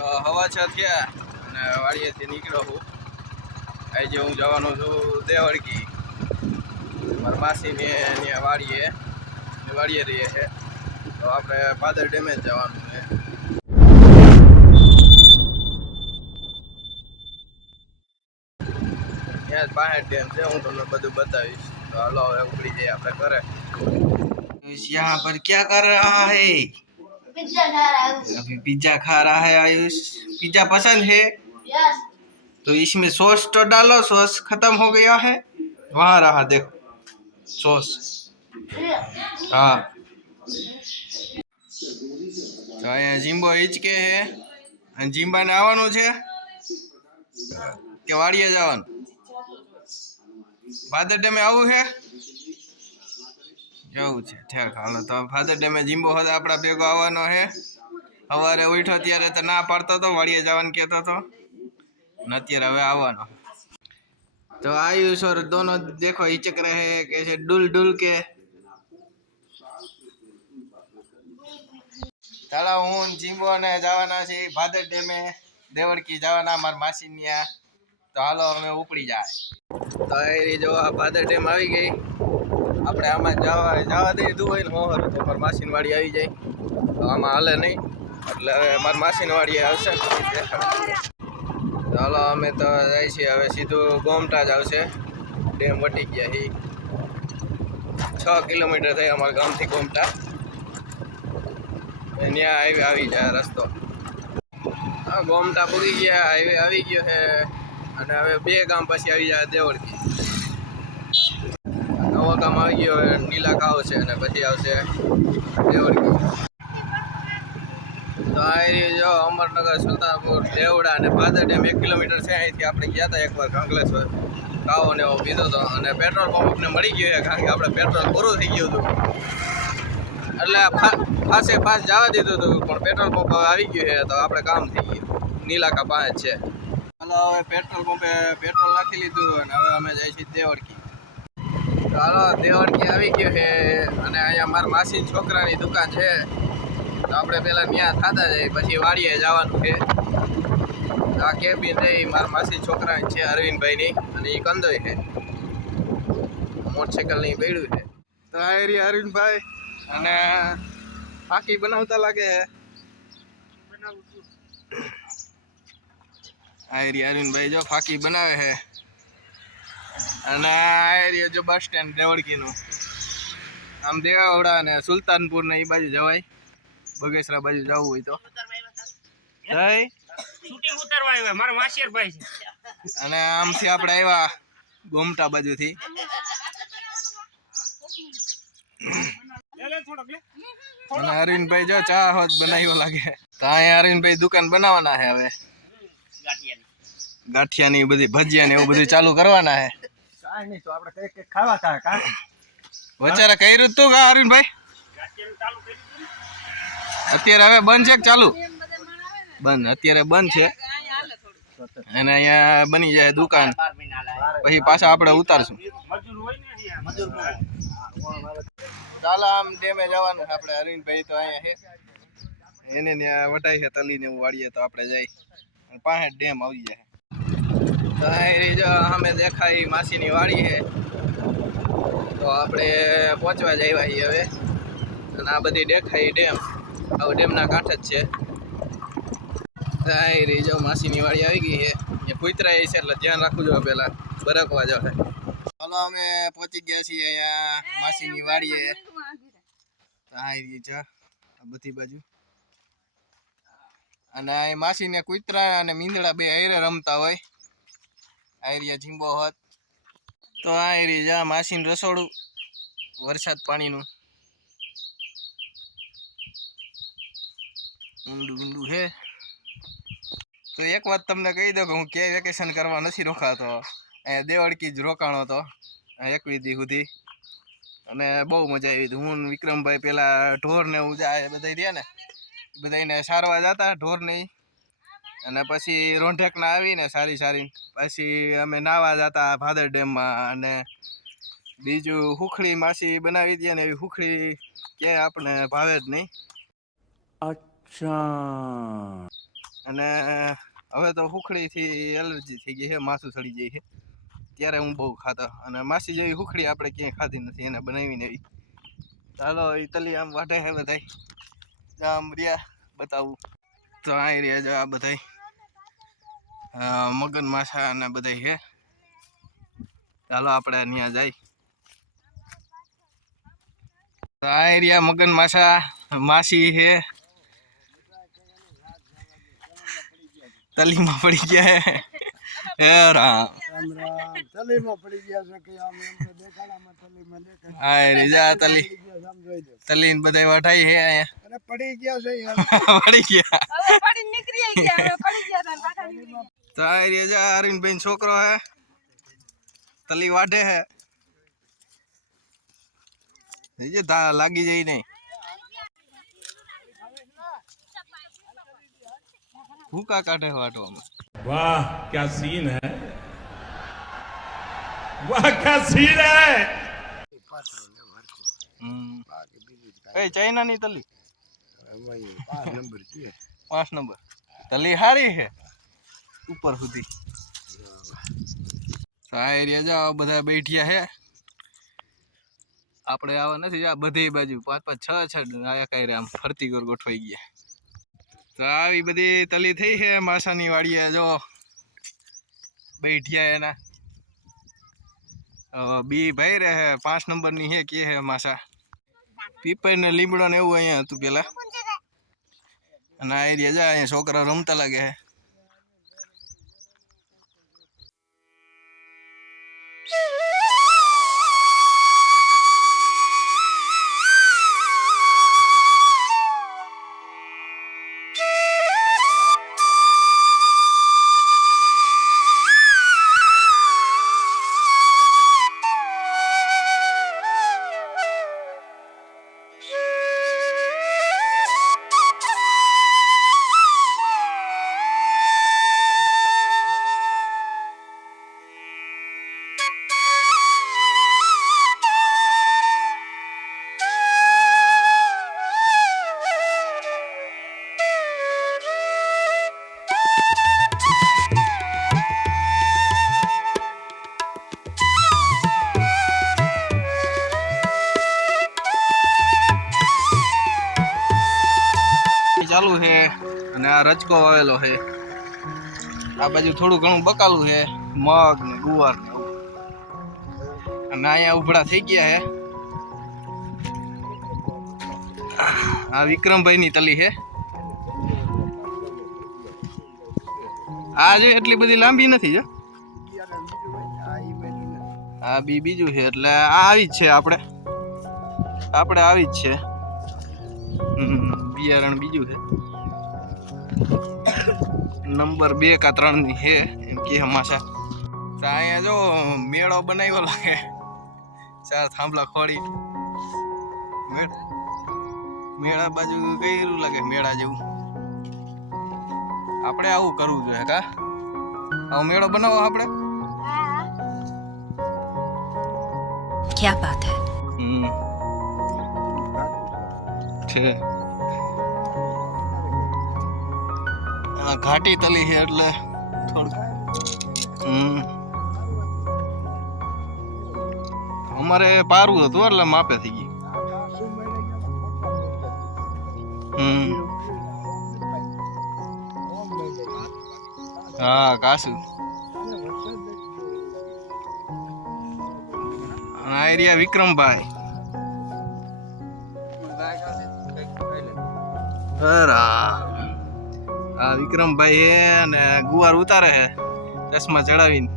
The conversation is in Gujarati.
હવા છ થયા અને વાડીએથી નીકળ્યો હું. આજે હું જવાનો છું દેવળકી. મારા માસીને ત્યાં વાડીએ રહીએ છે, તો આપણે ભાદર ડેમે જ જવાનું છે. ત્યાં જ પાસે ડેમ છે, હું તમને બધું બતાવીશ. તો હાલો હવે ઉપડી જઈએ આપણે ઘરે. यहाँ पर क्या कर रहा है? पिज्जा खा रहा हूँ। अभी पिज्जा खा रहा है आयुष। पिज्जा पसंद है? यस। तो इसमें सॉस तो डालो, सॉस खत्म हो गया है। वहाँ रहा देखो सॉस। हाँ તો અહીંયા જીમ્બો હિચકે છે અને જીમ્બાને આવવાનું છે કે વાડીએ જવાનું? ભાદર ડેમે આવવું છે? જવું છે ઠેક. હાલો તો ભાદર ડેમે જીમ્બો હતો આપણા ભેગો આવવાનો છે. સવારે ઉઠ્યો ત્યારે તો ના પાડતો હતો, વાડીએ જવાનું કહેતો હતો, અને અત્યારે હવે આવવાનો. તો आयुष और दोनों देखो हिचक रहे हैं कैसे डुल डुल के. ચાલો હું જીમ્બો ને જવાના છે ભાદર ડેમે, દેવળકી જવાના મારા માસી ત્યાં. તો હાલો અમે ઉપડી જાય. તો એ જો આ ભાદર ડેમ આવી ગઈ. આપણે આમાં જવા દઈએ દુબઈ ને મોહર તો મારા માસીની વાડી આવી જાય. તો આમાં હાલે નહીં, એટલે હવે મારા માસીની વાડી આવશે. ચાલો અમે તો જાય છીએ હવે સીધું ગોમટા જ આવશે. ડેમ વટી ગયા છે. 6 કિલોમીટર થાય અમારા ગામથી ગોમટા. ત્યાં હાઈવે આવી જાય રસ્તો. ગોમટા પૂરી ગયા, હાઈવે આવી ગયો છે. અને હવે 2 ગામ પછી આવી જાય દેવળકી. નવો ગામ આવી ગયો હવે નીલાક આવશે અને પછી આવશે દેવળકી. તો આ જો અમરનગર, સુલતાનપુર, દેવડા અને ભાદર ડેમ 1 કિલોમીટર છે. અહીંથી આપણે ગયા હતા એકવાર કંકલેશ્વર, કાવો ને એવો પીધો હતો. અને પેટ્રોલ પંપ આપણે મળી ગયો છે, કારણ કે આપણે પેટ્રોલ પૂરું થઈ ગયું હતું. એટલે ફાસે ફાસ જવા દીધું હતું, પણ પેટ્રોલ પંપ આવી ગયું છે તો આપણે કામ થઈ ગયું. નીલાકા પાસે છે. ચાલો હવે પેટ્રોલ પંપે પેટ્રોલ નાખી લીધું અને હવે અમે જઈએ છીએ દેવળકી. ચાલો દેવળકી આવી ગયો છે અને અહીંયા મારા માસી છોકરાની દુકાન છે. તો આપણે પહેલાં ત્યાં થતા જઈએ, પછી વાડીએ જવાનું છે. આ કેબિન રહી મારા માસી છોકરાની છે, અરવિંદભાઈની, અને એ કંદોય છે. મોટરસાઇકલ નહીં પડ્યું છે. તો આ એરિયા અરવિંદભાઈ અને ફાકી બનાવતા લાગે છે. આ એરિયા અરવિંદભાઈ જો ફાકી બનાવે છે. અને આ એરિયા જો બસ સ્ટેન્ડ દેવળકીનું. આમ દેવાવડા અને સુલતાનપુર ને એ બાજુ જવાય, બગેસરા બાજુ જવું હોય તો. શૂટિંગ ઉતારવા આવ્યા મારા માસીર ભાઈ છે. અને આમથી આપણે આવ્યા ગોમટા બાજુથી. અને અરવિંદભાઈ જો ચા હોત બનાવ્યો લાગે. તો અહીંયા અરવિંદભાઈ દુકાન બનાવવાના છે હવે. ગાંઠિયાની બધી ભજીયા ને એવું બધું ચાલુ કરવાના છે. વચારે કર્યું તું કા અરવિંદભાઈ? અત્યારે હવે બંધ છે કે ચાલુ? બંધ, અત્યારે બંધ છે. અને અહીંયા બની જાય દુકાન, પછી પાછા આપણે ઉતારશું. ચાલો આમ ડેમે જવાનું છે આપણે. અરવિંદભાઈ તો અહીંયા છે, એને ત્યાં વટાય છે તલીને એવું વાળીએ તો આપણે જઈ પાસે ડેમ આવી જાય. તો અહીં જો અમે દેખાય માસીની વાડી છે. તો આપણે પહોંચવા જ આવ્યા છીએ હવે. અને આ બધી દેખાય ડેમ, હવે ડેમના કાંઠ જ છે. અહીં જો માસીની વાડી આવી ગઈ છે. એ કૂતરા છે એટલે ધ્યાન રાખવું જોઈએ, પેલા બરકવા જશે. ચાલો અમે પહોંચી ગયા છીએ અહીંયા માસીની વાડીએ. આ બધી બાજુ. અને અહીં માસીને કૂતરા અને મીંદડા બે હારે રમતા હોય. આ એરિયા જીંબો હોત. તો આ એરિયા જા માસીનું રસોડું, વરસાદ પાણીનું ઊંડું ઊંડું છે. તો એક વાત તમને કહી દો કે હું ક્યાંય વેકેશન કરવા નથી રોકાતો. અહીંયા દેવળકી જ રોકાણો હતો 21 દી સુધી. અને બહુ મજા આવી હતી. હું વિક્રમભાઈ પેલા ઢોર ને એવું જાય બધા રહ્યા ને, બધાને સારવા જતા ઢોર નહીં. અને પછી રોંઢેકના આવીને સારી પછી અમે નાવા જતા ભાદર ડેમમાં. અને બીજું હુખડી માસી બનાવી દે ને, એવી હુખડી ક્યાંય આપણે ભાવે જ નહીં. અચ્છા. અને હવે તો હુખડીથી એલર્જી થઈ ગઈ છે, માથું સડી જાય છે. ત્યારે હું બહુ ખાતો, અને માસી જેવી હુખડી આપણે ક્યાંય ખાધી નથી એને બનાવીને એવી. ચાલો એ તલી આમ વાટે છે બધાય, આમ રહ્યા બતાવું તો આ રહ્યા જો આ બધાય મગન માછા અને બધાય છે. ચાલો આપણે ત્યાં જાય. તો આ એરિયા મગન માછા માસી છે, તલીમાં પડી ગયા હે રામ. તલીમાં પડી ગયા છે કે આમ એમ તો દેખાડામાં તલીમાં દેખાય. હા રીજા તલી તલી ને બધા વટાઈ છે અહીંયા. અરે પડી ગયા છે યાર. પડી ગયા. હવે પડી નીકળી ગયા, હવે પડી ગયા તા પાછા નીકળી ગયા. તો આ રીજા અરવિંદભાઈ છોકરો હે, તલી વાઢે હે. જે લાગી જાય નહીં. ભૂકા કાઢે વાટવામાં. वाह क्या सीन है, वाह क्या सीन है. કઈ ચાઇના ની તલી 5 નંબર છે. 5 નંબર તલી હારી છે ઉપર સુધી. આ એરિયા જાવ બધા બેઠ્યા હે, આપણે આવા નથી. આ બધી બાજુ 5-5 6-6 આયા કાંઈ આમ ફરતી ગોર ગોઠવાઈ ગયા. તો આવી બધી તલી થઈ છે માસાની વાડીએ. જો બેઠ્યા એના બી ભાઈ રહે 5 નંબરની હે કે હે માસા. પીપર ને લીમડો ને એવું અહીંયા હતું પેલા. અને આ એરિયા જા અહીંયા છોકરા રમતા લાગે છે. ચાલુ છે અને આ રચકો વાવેલો છે. આ બાજુ થોડું ઘણું બકાલું છે, મગ ને ગુવાર ને એવું. અને અહીંયા ઉભડા થઈ ગયા છે. આ વિક્રમભાઈ ની તલી છે. આ જે એટલી બધી લાંબી નથી જો. આ બી બીજું છે એટલે આ આવી જ છે. આપણે આવી જ છે. બિયારણ બીજું છે. નંબર 2 કા 3 ની છે એમ કે હમાશા. તો અહીંયા જો મેળો બનાવ્યો લાગે, 4 થાંભલા ખોડી. મેળા બાજુ ગયું લાગે, મેળા જેવું. આપણે આવું કરવું જોઈએ કા, આવો મેળો બનાવો આપણે. क्या बात है. છે ઘાટી તલી છે એટલે થોડું અમારે પારવું હતું એટલે માપે થઈ ગઈ. હા કાસુ. આ એરિયા વિક્રમભાઈ. આ વિક્રમભાઈ હે અને ગુવાર ઉતારે હે ચશ્મા ચડાવીને.